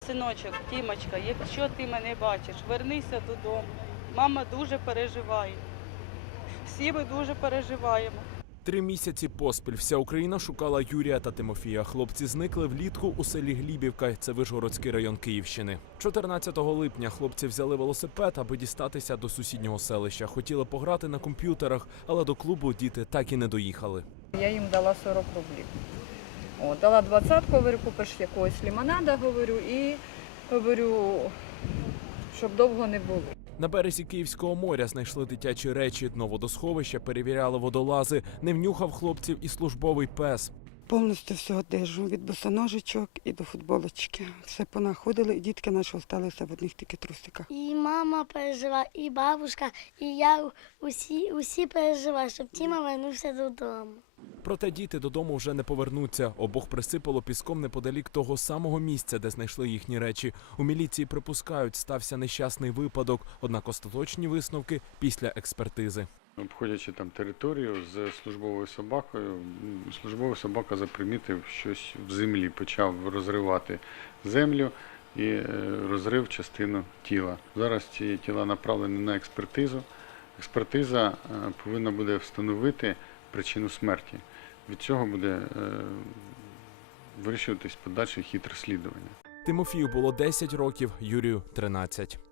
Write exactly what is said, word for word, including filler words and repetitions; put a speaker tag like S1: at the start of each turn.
S1: синочок, Тімочка, якщо ти мене бачиш, вернися додому. Мама дуже переживає. Всі ми дуже переживаємо.
S2: Три місяці поспіль вся Україна шукала Юрія та Тимофія. Хлопці зникли влітку у селі Глібівка, це Вишгородський район Київщини. чотирнадцятого липня хлопці взяли велосипед, аби дістатися до сусіднього селища. Хотіли пограти на комп'ютерах, але до клубу діти так і не доїхали.
S3: Я їм дала сорок рублів. О, дала двадцятку, говорю, купиш якогось лимонада, говорю, і говорю, щоб довго не було.
S2: На березі Київського моря знайшли дитячі речі. Дно водосховища перевіряли водолази. Не внюхав хлопців і службовий пес.
S4: Повністю все одежу, від босоножечок і до футболочки. Все понаходили, і дітки наші залишилися в одних тільки трусиках.
S5: І мама пережила, і бабушка, і я, усі, усі переживають, щоб Тіма вернувся додому.
S2: Проте діти додому вже не повернуться. Обох присипало піском неподалік того самого місця, де знайшли їхні речі. У міліції припускають, стався нещасний випадок, однак остаточні висновки після експертизи.
S6: Обходячи там територію з службовою собакою, службова собака запримітив щось в землі, почав розривати землю і розрив частину тіла. Зараз ці тіла направлені на експертизу. Експертиза повинна буде встановити причину смерті. Від цього буде вирішуватись подальший хід розслідування.
S2: Тимофію було десять років, Юрію – тринадцять.